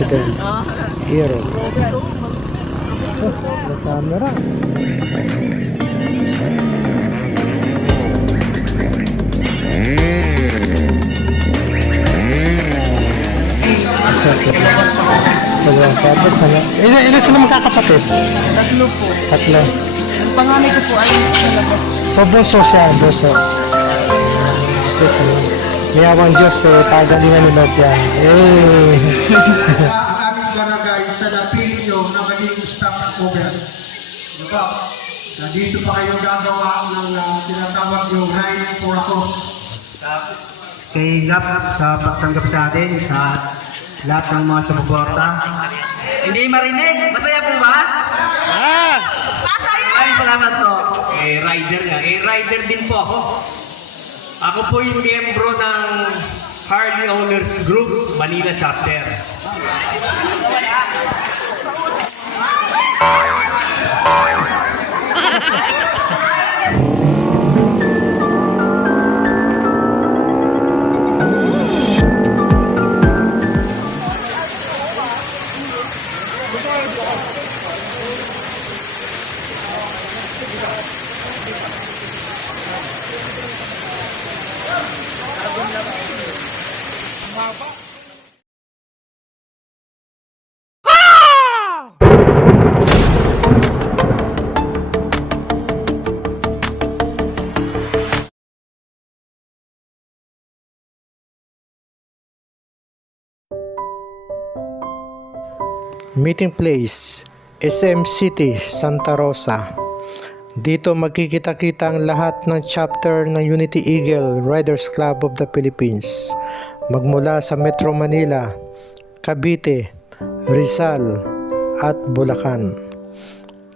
Sa camera. Asa sila? Dalawang tapos ano? Ilan, ilan sila magkakapatid? Tatlo po. Tatlo. Ang panganay ko po ay sa labas. So, bunso siya. Yes, ano. May awang Diyos, eh, pagalingan ni Lord yan. Eh. ang aming barangay sa napili nyo na maging staff over. Diba? Na dito pa kayo gagawa ng uh, tinatawag yung a Cause. kay Gap sa pagtanggap sa atin sa lahat ng mga sumuporta. Hindi marinig. Masaya po ba? Ah! Maraming salamat po. Eh, rider nga. Eh, rider din po ako. Ako po yung miyembro ng Harley Owners Group, Manila Chapter. Meeting place, SM City, Santa Rosa. Dito magkikita-kita ang lahat ng chapter ng Unity Eagle Riders Club of the Philippines. Magmula sa Metro Manila, Cavite, Rizal, at Bulacan.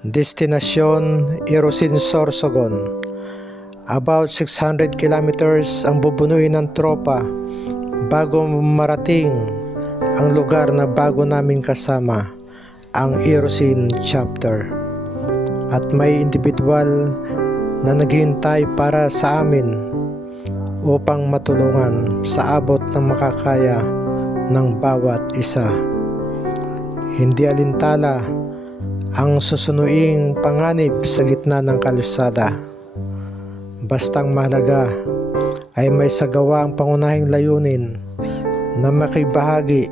Destinasyon, Erosin Sorsogon. About 600 kilometers ang bubunuin ng tropa bago marating ang lugar na bago namin kasama, ang Erosin chapter. At may individual na naghihintay para sa amin upang matulungan sa abot ng makakaya ng bawat isa. Hindi alintala ang susunuing panganib sa gitna ng kalsada. Bastang mahalaga ay may sagawa ang pangunahing layunin na makibahagi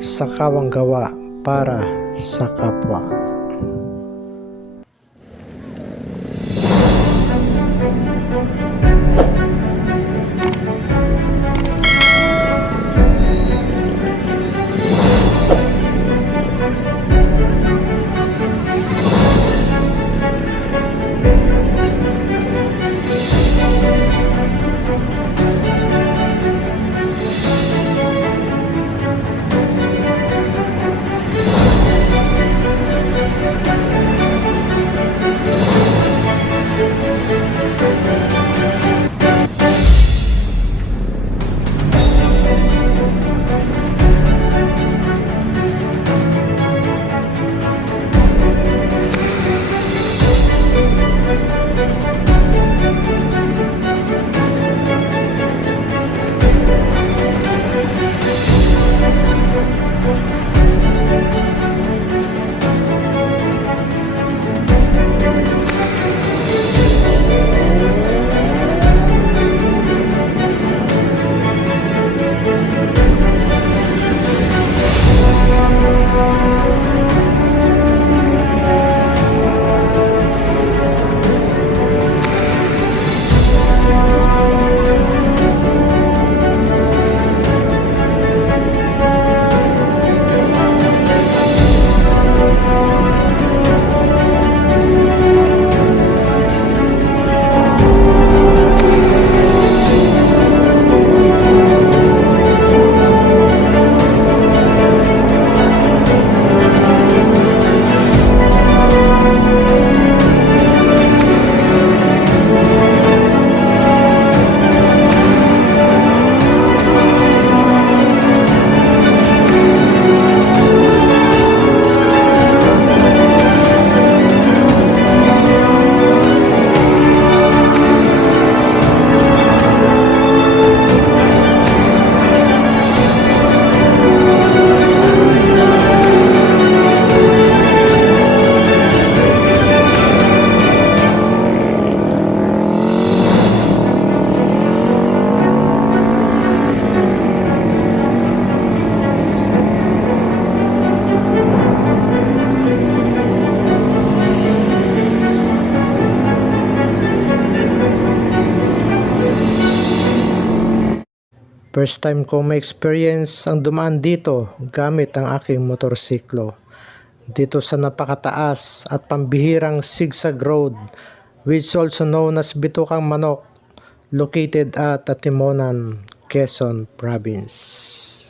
sa kawang gawa para sa kapwa. First time ko ma-experience ang dumaan dito gamit ang aking motorsiklo. Dito sa napakataas at pambihirang zigzag road which also known as Bitukang Manok located at Atimonan, Quezon Province.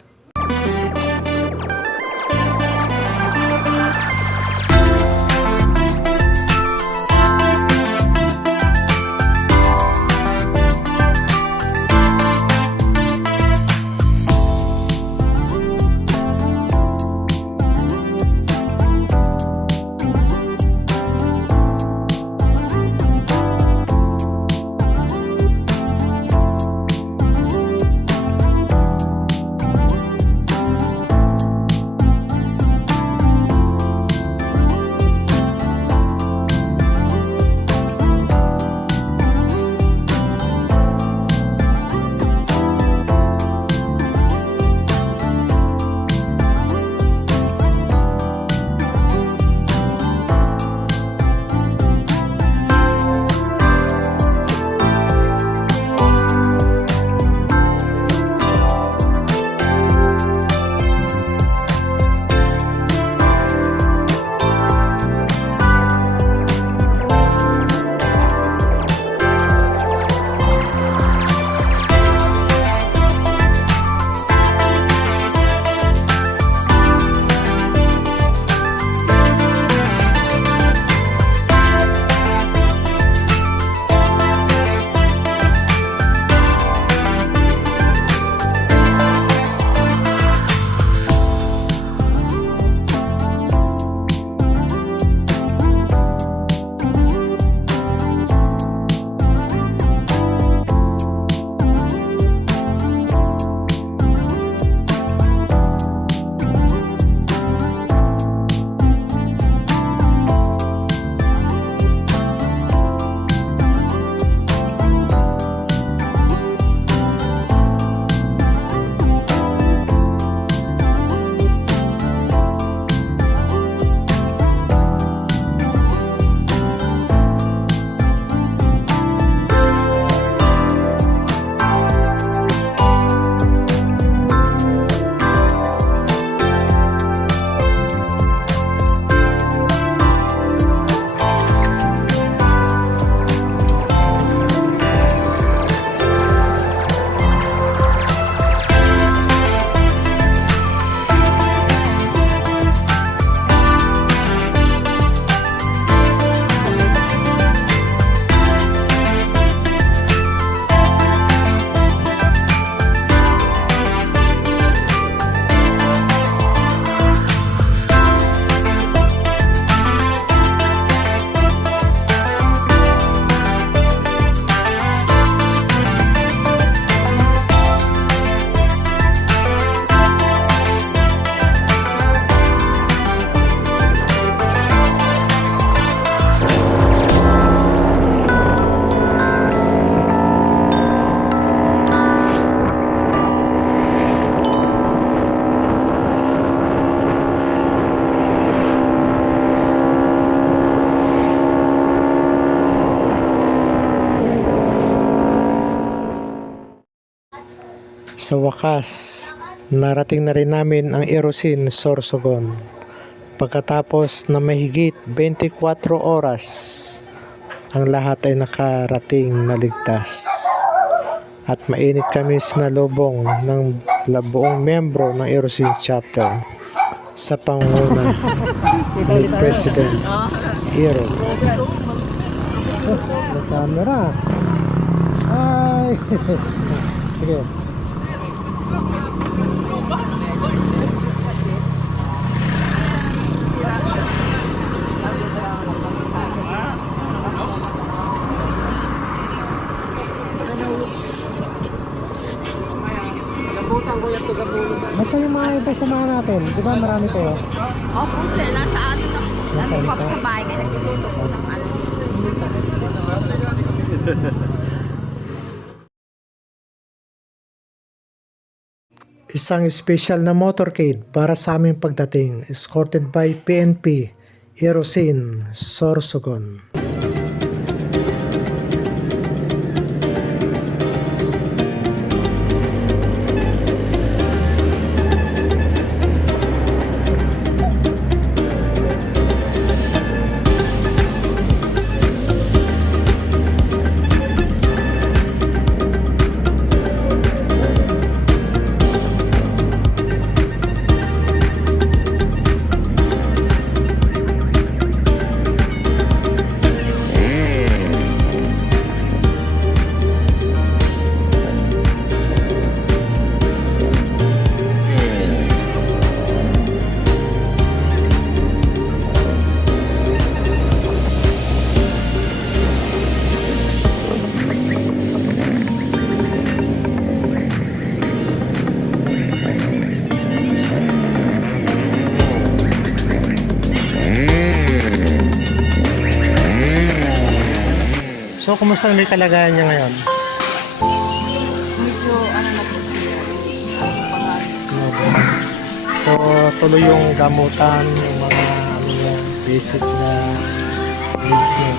Sa wakas, narating na rin namin ang Erosin Sorsogon. Pagkatapos na mahigit 24 oras, ang lahat ay nakarating na ligtas. At mainit kami sinalubong ng buong membro ng Erosin Chapter sa panguna ni President Ero. May camera. Ay! Sige. Yung mga iba samahan natin, di ba marami kayo? Opo, sir. Nasa ano na. Nandun pa sa bahay. Kaya nagluluto po ng ano. Isang special na motorcade para sa aming pagdating, escorted by PNP, Erosin, Sorsogon. Na may kalagayan niya ngayon? Medyo ano na po siya. Pangalan? So, tuloy yung gamutan, yung mga ano yan, basic na needs ng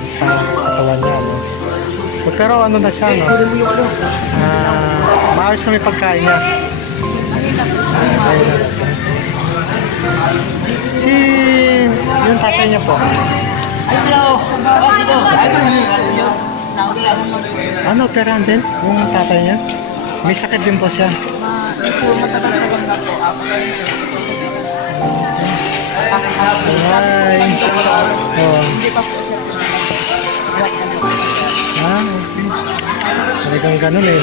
katawan niya. No? So, pero ano na siya, no? Ah, maayos na may pagkain niya. Ayun na siya. Si, yung tatay niya po. Ano, operahan din? Yung tatay niya? May sakit din po siya. Medyo matagal-tagal na po. Ay. Oh. Hindi pa po siya Ah, talagang ganun eh.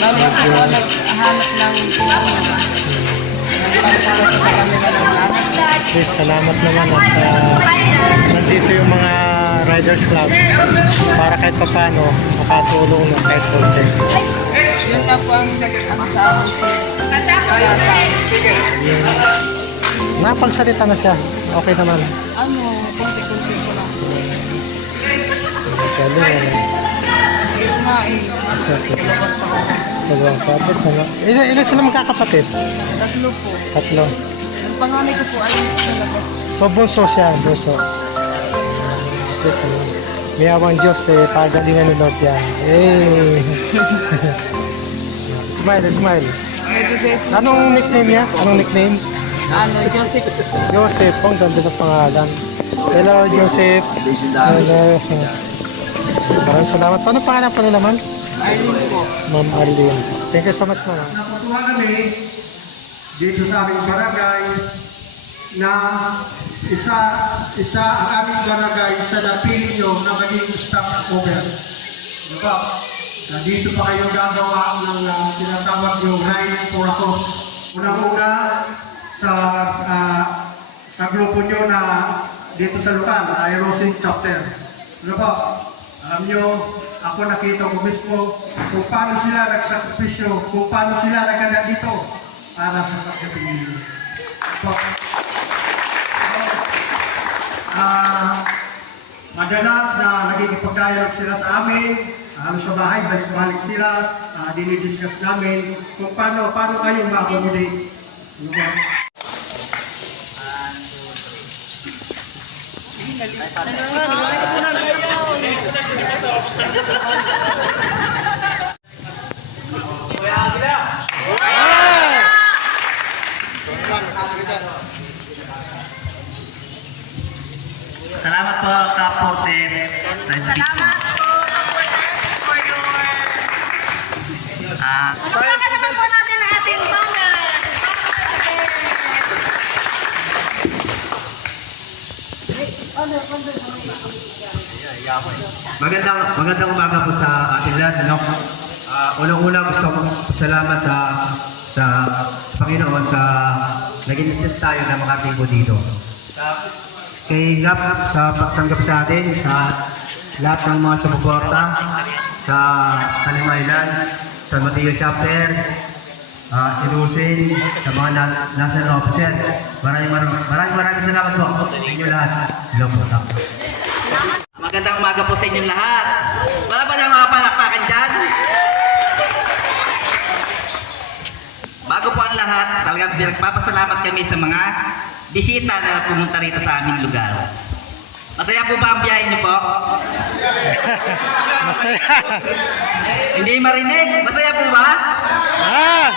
Bali ako po naghahanap ng. Okay, salamat naman at ah, nandito yung mga Riders Club para kahit paano makatulong ng kahit konti. Yun na po ang nag-ano sa napagsalita na siya. Okay naman. ano, konti-konti ko lang. Galing ano. Yun nga eh. Siya, siya. Dalawang tapos ano. Ilan, ilan sila magkakapatid? Tatlo po. Tatlo. Ang panganay ko po ay sa labas. So, bunso siya, bunso. Yes, ano. May awang Diyos eh, pagalingan ni Lord yan. Hey! smile, smile. Bibes Anong nickname niya? Anong nickname? ano, Joseph. Joseph. Ang ganda ng pangalan. Hello, Joseph. Hello. Maraming salamat. Ano pangalan po nila, ma'am? Arlene po. Ma'am Arlene. Thank you so much, ma'am. Natutuwa kami dito sa aming barangay na isa isa ang aming barangay sa napili nyo na maging staff over. Diba? Na dito pa kayo gagawa ng uh, tinatawag yung Ride for a Cause. Unang-una sa ah, sa grupo nyo na dito sa lokal, ay Rosing Chapter. Ano po? Alam nyo, ako nakita ko mismo kung paano sila nagsakripisyo, kung paano sila nagkanda dito para sa pagkatingin. So, ah, madalas na nagkikipag-dialogue sila sa amin, ano sa bahay, balik-balik sila, uh, dinidiscuss namin kung paano, paano kayo ma-accommodate. Ano ba? Salamat po, Kap Fortes, sa speech mo. Ah, Magpapakita naman po natin ang ating banner. Magandang magandang umaga po sa ating lahat. Ano? Ah, unang-una gusto ko pasalamat sa sa Panginoon sa naging tayo na makating po dito. Sa, kay Gap sa pagtanggap sa atin, sa lahat ng mga sumuporta, sa Talim Islands, sa Mateo Chapter, ah si Lucin, sa mga na, national officer. Maraming maraming maraming, maraming salamat po inyo lahat. Hello po. magandang umaga po sa inyong lahat. Wala ba na mga palakpakan dyan? Bago po ang lahat, talagang pinagpapasalamat kami sa mga bisita na pumunta rito sa aming lugar. Masaya po ba ang biyahe niyo po? Masaya. Hindi marinig? Masaya po ba? ah!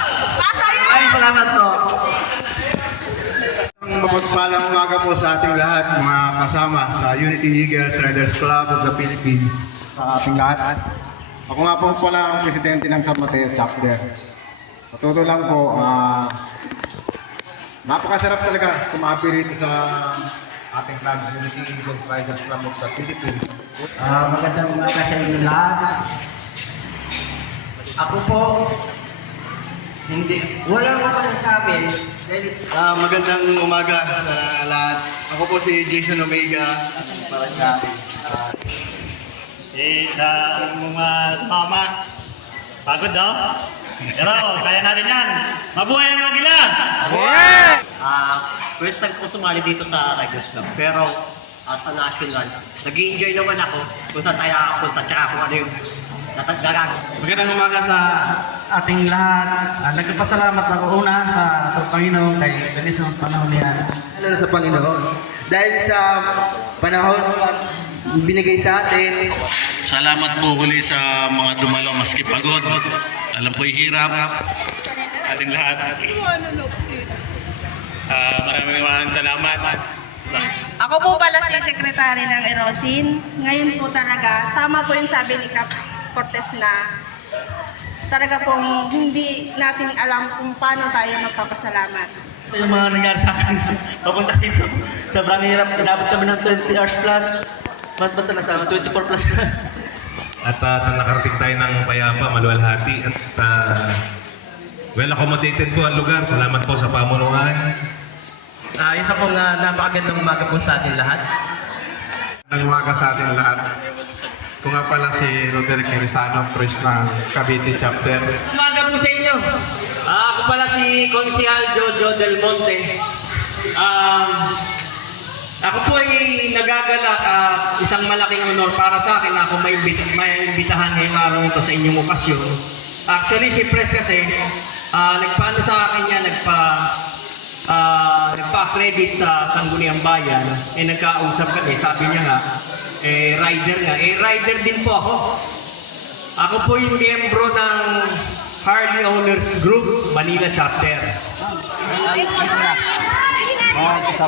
Maraming salamat po. Mapagpalang umaga po sa ating lahat, mga kasama sa Unity Eagles Riders Club of the Philippines. sa ating lahat. Ako nga po pala ang presidente ng San Mateo Chapter. Sa totoo lang po, ah, napakasarap talaga kumapi rito sa ating club, Unity Eagles Riders Club of the Philippines. Ah, magandang umaga sa inyo lahat. Ako po, hindi, wala akong masasabi. Ah, magandang umaga sa lahat. Ako po si Jason Omega para sa atin. Ah, Eh, sa mga mama. Pagod daw? Pero, kaya natin yan. Mabuhay ang mga gila! Ah, first time ko sumali dito sa Riders Club. Pero, ah, sa national, nag enjoy naman ako. kung saan tayo nakapunta, tsaka kung ano yung natagdagan. Magandang umaga sa ating lahat. Uh, nagpapasalamat ako una sa Panginoon kay Galis ng panahon niya. Ano sa Panginoon? Dahil sa panahon binigay sa atin, Salamat po uli sa mga dumalo maski pagod. Alam ko yung hirap. Ating lahat. Ah, maraming maraming salamat. Sa, Ako po pala si Secretary ng Erosin. Ngayon po talaga, tama po yung sabi ni Cap Cortez na talaga pong hindi natin alam kung paano tayo magpapasalamat. Yung mga nangyari sa akin, papunta dito. Sobrang hirap. Inabot kami ng 20 hours plus. Mas basta nasama, 24 plus. At uh, nakarating tayo ng payapa, maluwalhati. At uh, well accommodated po ang lugar. Salamat po sa pamunuan. uh, isa pong uh, napakagandang umaga po sa atin lahat. Magandang umaga sa ating lahat. Ito nga pala si Roderick Rizano, Priest ng Cavite Chapter. Umaga po sa inyo. Ah, ako pala si Consihal Jojo Del Monte. Um, ako po ay nagagala ah, isang malaking honor para sa akin na ako may, may imbitahan ngayong araw ito sa inyong okasyon. Actually, si Pres kasi, ah, nagpaano sa akin niya, nagpa, ah, nagpa-credit sa Sangguniang Bayan, eh nagkausap kami, sabi niya nga, eh rider nga, eh rider din po ako. Ako po yung miyembro ng Harley Owners Group, Manila Chapter. Yes!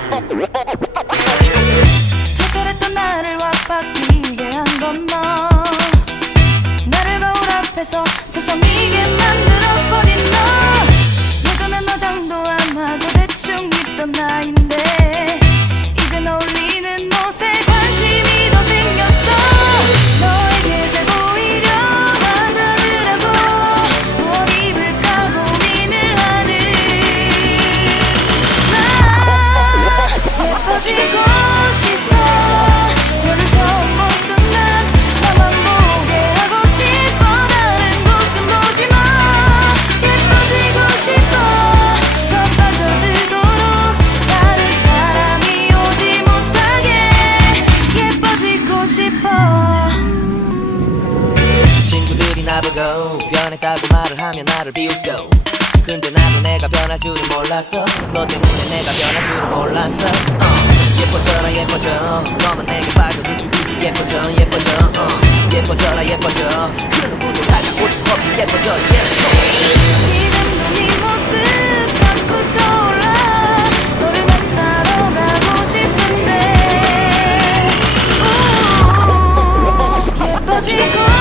Oh, 하며 나를 비웃겨. 근데 나도 내가 변할 줄은 몰랐어. 너 때문에 내가 변할 줄은 몰랐어. uh. 예뻐져라 예뻐져. 너만 내게 빠져들수록 예뻐져 예뻐져. uh. 예뻐져라 예뻐져. 그 누구도 다가올 수 없게 예뻐져 Yes go. 지금 네 모습 자꾸 떠올라. 너를 만나러 가고 싶은데. 예뻐지고.